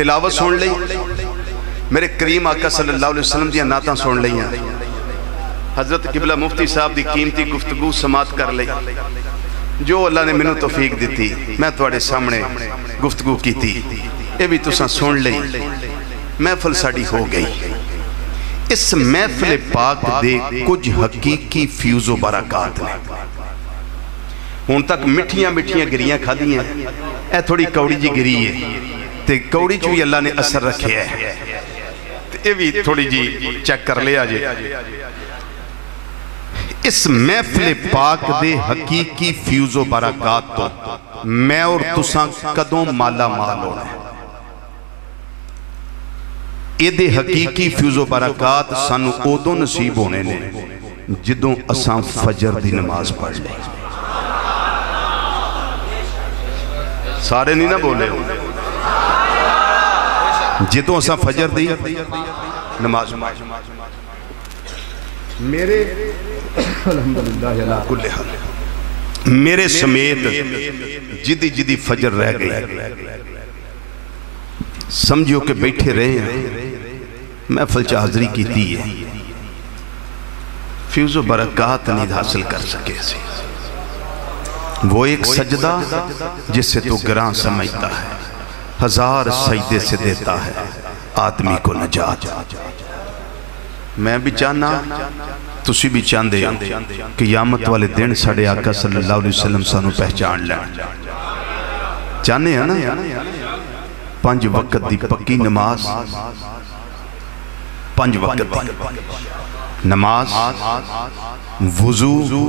تلاوت سن لئی میرے کریم آقا صلی اللہ علیہ وسلم دیا نعتاں سن لئیاں حضرت قبلہ مفتی صاحب دی قیمتی گفتگو سماعت کر لئی جو اللہ نے منو توفیق دیتی میں تواڈے سامنے گفتگو کی تھی اے بھی تساں سن لئی محفل ساڑی ہو گئی اس محفل پاک دے کچھ حقیقی فیوز و برکات نے ہون تک مٹھیاں مٹھیاں گریاں کھا دی ہیں اے تھوڑی کوڑی جی گری ہے تے کوڑی چوئی اللہ نے اثر رکھے ہے اے بھی تھوڑی جی چیک کر لیا جے اس محفل پاک دے حقیقی فیوز و برکات تو میں اور تساں کدوں مالا مال ہونا ہے اے دے حقیقی فیوز و برکات سانو اودوں نصیب ہونے نے جدوں اساں فجر دی نماز پڑھ لیں سارے نہیں نہ بولے جدوں اساں فجر دی نماز میرے الحمدللہ اللہ کل حال میرے سمیت جدی فجر رہ گئی سمجھو کہ بیٹھے رہے ہیں محفل چا حاضری کی تھی ہے فیوز و برکات نہیں حاصل کر سکے سے وہ ایک سجدہ جس سے تو گراں سمجھتا ہے 1000 سجدے سے دیتا ہے آدمی کو نجات میں بھی چاہنا تسی بھی چاہندے قیامت والے دن ساڑے آقا صلی اللہ علیہ وسلم سانو پہچان لیں چاہنے ہیں نا 5 وقت دی پکی نماز 5 وقت دی نماز وضو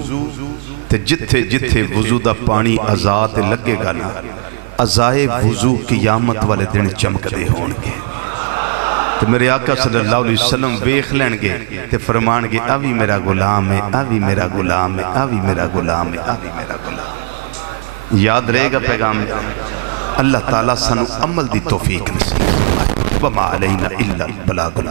تے جتھے جتھے وضو دا پانی آزاد لگے گا نا ازائے وضو قیامت والے دن چمک دے ہون گے تو میرے آقا صلی اللہ علیہ وسلم ویخ لین گے تے فرمان گے آوی میرا غلام ہے آوی میرا غلام ہے آوی میرا غلام ہے آوی میرا غلام یاد رہے گا پیغام اللہ تعالیٰ سنو عمل دی توفیق نصیب وما علینا الا البلاغ